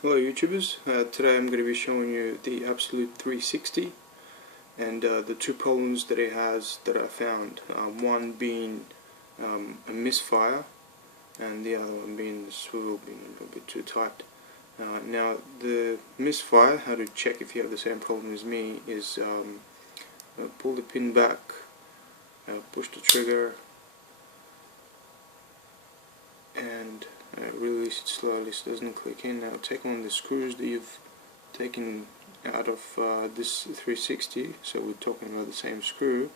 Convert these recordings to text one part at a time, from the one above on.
Hello YouTubers, today I'm going to be showing you the Absolute 360 and the two problems that it has that I found. One being a misfire and the other one being the swivel being a little bit too tight. Now the misfire, how to check if you have the same problem as me, is pull the pin back, push the trigger and release it slowly so it doesn't click in. Now take one of the screws that you've taken out of this 360, so we're talking about the same screw,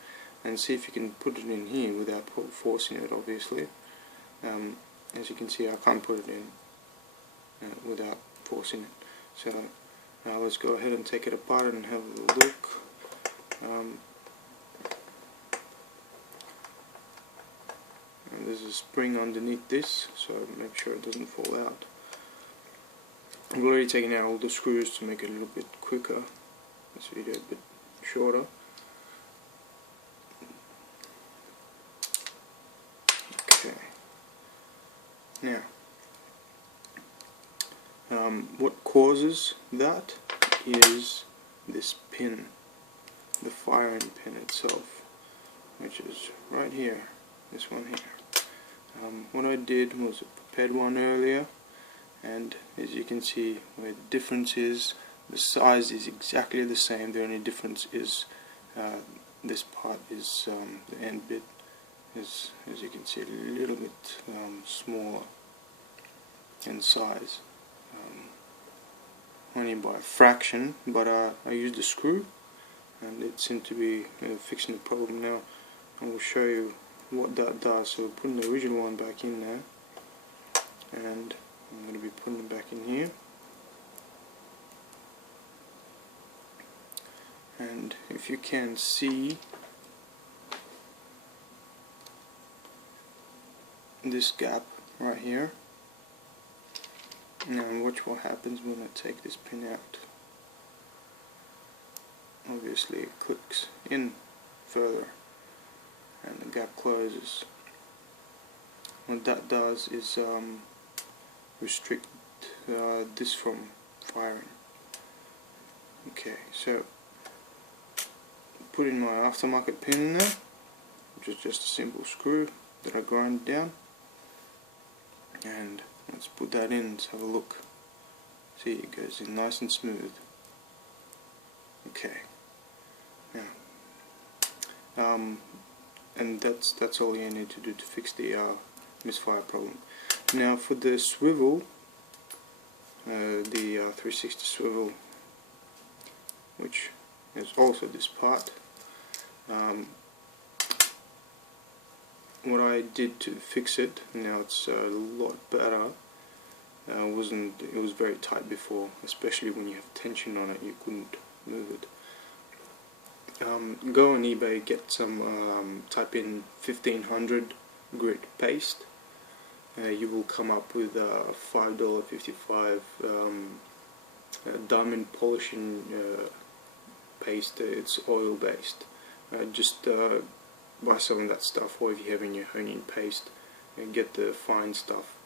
and see if you can put it in here without forcing it, obviously. As you can see, I can't put it in without forcing it. So now let's go ahead and take it apart and have a look. And there's a spring underneath this, so make sure it doesn't fall out. I've already taken out all the screws to make it a little bit quicker, this video a bit shorter. Okay. Now, what causes that is this pin, the firing pin itself, which is right here, this one here. What I did was I prepared one earlier, and as you can see where the difference is, the size is exactly the same. The only difference is this part is the end bit is, as you can see, a little bit smaller in size, only by a fraction, but I used a screw and it seemed to be fixing the problem. Now I will show you what that does. So we're putting the original one back in there, and I'm going to be putting it back in here. And if you can see this gap right here, now watch what happens when I take this pin out. Obviously it clicks in further and the gap closes. What that does is restrict this from firing. Okay, so put in my aftermarket pin in there, which is just a simple screw that I grind down, and let's put that in. Let's have a look. See, it goes in nice and smooth. Okay, now and that's all you need to do to fix the misfire problem. Now for the swivel, the 360 swivel, which is also this part, what I did to fix it, now it's a lot better. It was very tight before, especially when you have tension on it, you couldn't move it. Go on eBay, get some, type in 1500 grit paste. You will come up with $5.55 diamond polishing paste. It's oil based. Just buy some of that stuff, or if you have in your honing paste, and get the fine stuff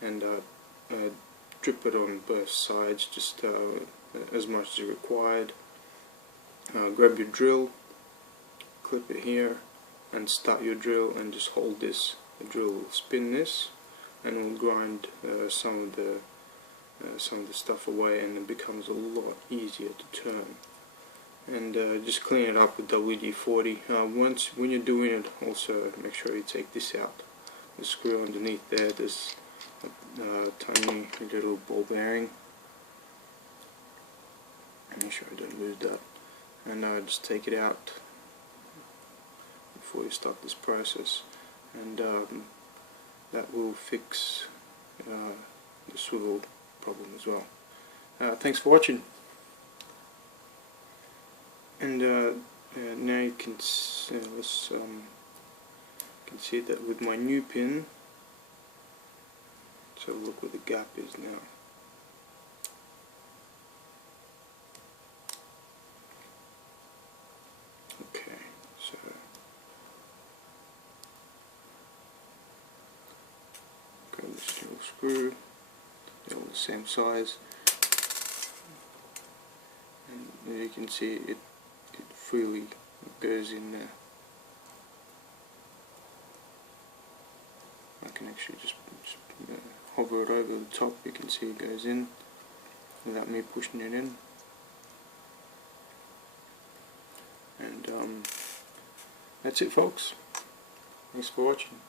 and drip it on both sides, just as much as required. Grab your drill, clip it here, and start your drill, and just hold this. The drill will spin this, and will grind some of the stuff away, and it becomes a lot easier to turn. And just clean it up with WD-40. When you're doing it, also make sure you take this out. The screw underneath there, there's a tiny little ball bearing. Make sure I don't lose that. And just take it out before you start this process, and that will fix the swivel problem as well. Thanks for watching. And now you can can see that with my new pin. So look where the gap is now. Okay, so grab this little screw, they're all the same size. and you can see it freely goes in there. I can actually just hover it over the top. You can see it goes in without me pushing it in. And that's it, folks. Thanks for watching.